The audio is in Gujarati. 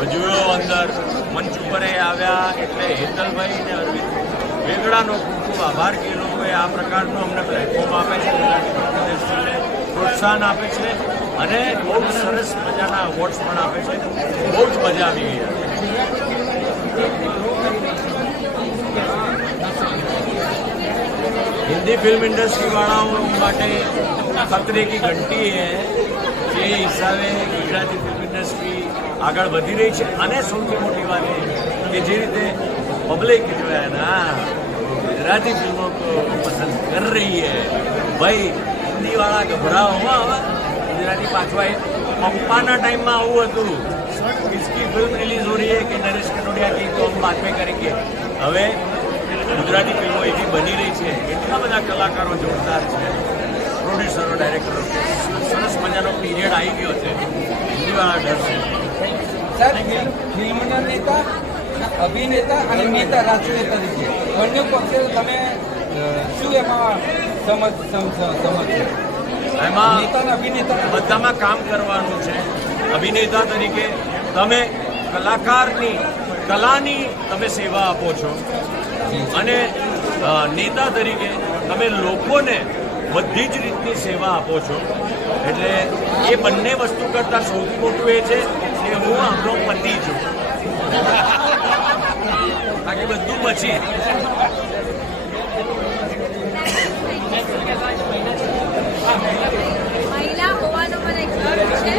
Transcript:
ભજવ્યો અંદર મંચ ઉપર આવ્યા એટલે હેતલભાઈ અને અરવિંદ વેગડાનો ખૂબ ખૂબ આભાર કે એ લોકોએ આ પ્રકારનો અમને પ્લેટફોર્મ આપે છે, પ્રદેશને પ્રોત્સાહન આપે છે અને બહુ સરસ મજાના અવોર્ડ્સ પણ આપે છે. બહુ જ મજા આવી ગઈ. हिंदी फिल्म इंडस्ट्री वालों માટે ખતરે કી ઘંટી હે. જે હિસાબે ગુજરાતી ફિલ્મ ઇન્ડસ્ટ્રી આગળ વધી રહી છે અને સૌથી મોટી વાત એ કે જે રીતે પબ્લિક जो है ना ગુજરાતી ફિલ્મો को पसंद कर रही है. भाई हिंदी वाला घबराओ હવે ગુજરાતી પાછવા પપ્પાના ટાઈમમાં આવું હતું, इसकी फिल्म रिलीज हो रही है कि नरेश कनोडिया की तो हम बाद में करेंगे. હવે ગુજરાતી ફિલ્મો એવી બની રહી છે, એટલા બધા કલાકારો જોરદાર છે, પ્રોડ્યુસરો, ડાયરેક્ટરો, સરસ મજાનો પીરિયડ આવી ગયો છે. હિન્દીવાળા ડર છે. સર, ફિલ્મના નેતા, અભિનેતા અને નેતા રાજનેતા તરીકે બંને પક્ષે તમે શું એમાં સમજ એમાં નેતા અભિનેતા બધામાં કામ કરવાનું છે. અભિનેતા તરીકે તમે કલાકારની કલાની તમે સેવા આપો છો અને નેતા તરીકે તમે લોકોને બધી જ રીતની સેવા આપો છો. એટલે એ બંને વસ્તુ કરતાં સૌથી મોટું એ છે કે હું આપણો પતિ છું, બાકી બધું પછી. મહિલા હોવાનો મને એક ગર્વ છે.